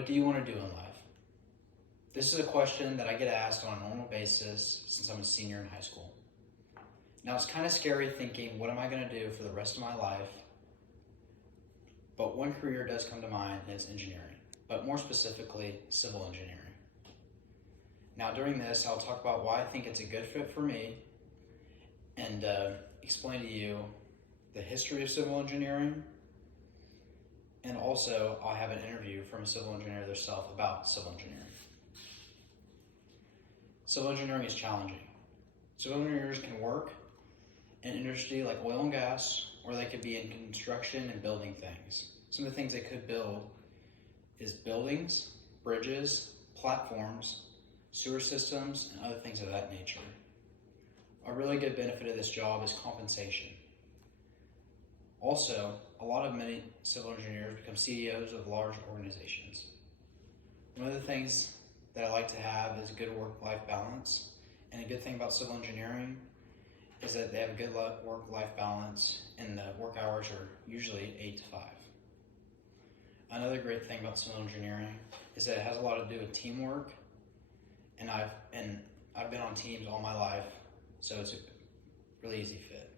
What do you want to do in life? This is a question that I get asked on a normal basis since I'm a senior in high school. Now it's kind of scary thinking, what am I going to do for the rest of my life? But one career does come to mind, and it's engineering, but more specifically, civil engineering. Now during this, I'll talk about why I think it's a good fit for me and explain to you the history of civil engineering. And also, I'll have an interview from a civil engineer themselves about civil engineering. Civil engineering is challenging. Civil engineers can work in industry like oil and gas, or they could be in construction and building things. Some of the things they could build is buildings, bridges, platforms, sewer systems, and other things of that nature. A really good benefit of this job is compensation. Also, many civil engineers become CEOs of large organizations. One of the things that I like to have is a good work-life balance. And a good thing about civil engineering is that they have a good work-life balance, and the work hours are usually 8 to 5. Another great thing about civil engineering is that it has a lot to do with teamwork, and I've been on teams all my life, so it's a really easy fit.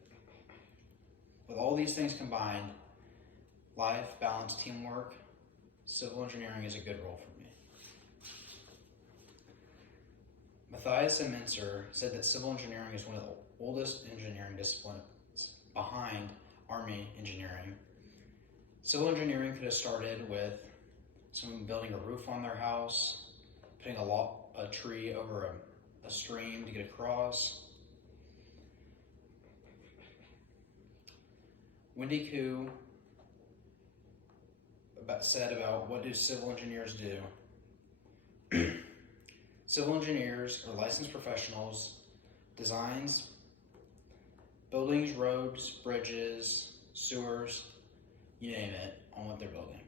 With all these things combined, life, balance, teamwork, civil engineering is a good role for me. Matthias and Mincer said that civil engineering is one of the oldest engineering disciplines behind Army engineering. Civil engineering could have started with someone building a roof on their house, putting a tree over a stream to get across. Wendy Koo said about what do civil engineers do. Civil engineers are licensed professionals, designs buildings, roads, bridges, sewers, you name it, on what they're building.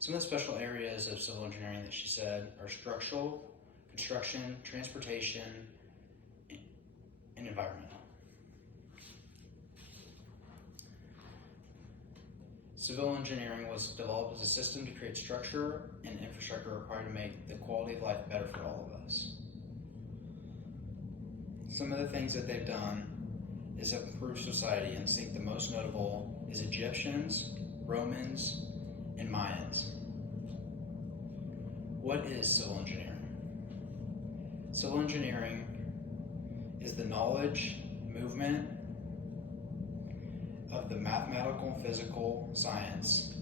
Some of the special areas of civil engineering that she said are structural, construction, transportation, and environmental. Civil engineering was developed as a system to create structure and infrastructure required to make the quality of life better for all of us. Some of the things that they've done is have improved society, and I think the most notable is Egyptians, Romans, and Mayans. What is civil engineering? Civil engineering is the knowledge, movement, of the mathematical and physical science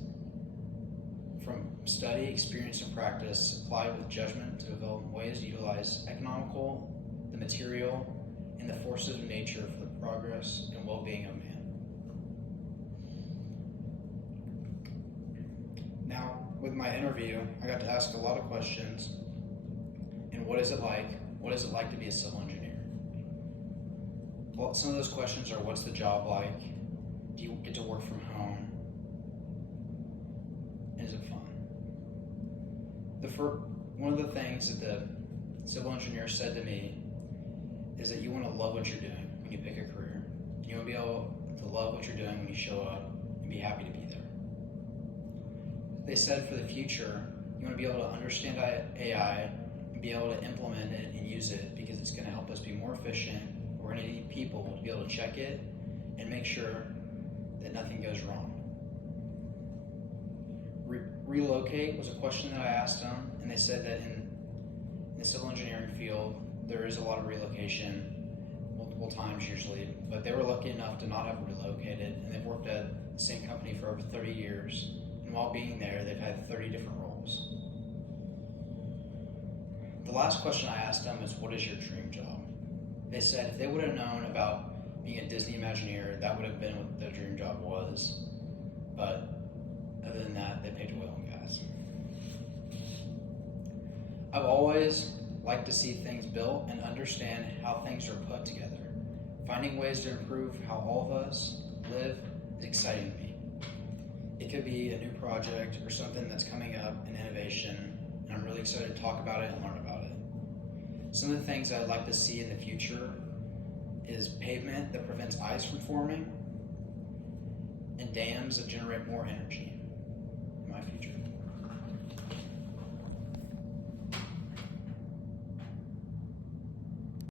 from study, experience, and practice applied with judgment to develop ways to utilize the material, and the forces of nature for the progress and well-being of man. Now, with my interview, I got to ask a lot of questions. And what is it like? What is it like to be a civil engineer? Well, some of those questions are, what's the job like? Do you get to work from home? Is it fun? One of the things that the civil engineer said to me is that you want to love what you're doing when you pick a career. You want to be able to love what you're doing when you show up and be happy to be there. They said for the future, you want to be able to understand AI and be able to implement it and use it because it's going to help us be more efficient. We're going to need people to be able to check it and make sure that nothing goes wrong. Relocate was a question that I asked them, and they said that in the civil engineering field, there is a lot of relocation, multiple times usually, but they were lucky enough to not have relocated, and they've worked at the same company for over 30 years, and while being there, they've had 30 different roles. The last question I asked them is, what is your dream job? They said if they would have known about being a Disney Imagineer, that would have been what their dream job was, but other than that, they picked oil and gas. I've always liked to see things built and understand how things are put together. Finding ways to improve how all of us live is exciting to me. It could be a new project or something that's coming up in innovation, and I'm really excited to talk about it and learn about it. Some of the things I'd like to see in the future is pavement that prevents ice from forming and dams that generate more energy.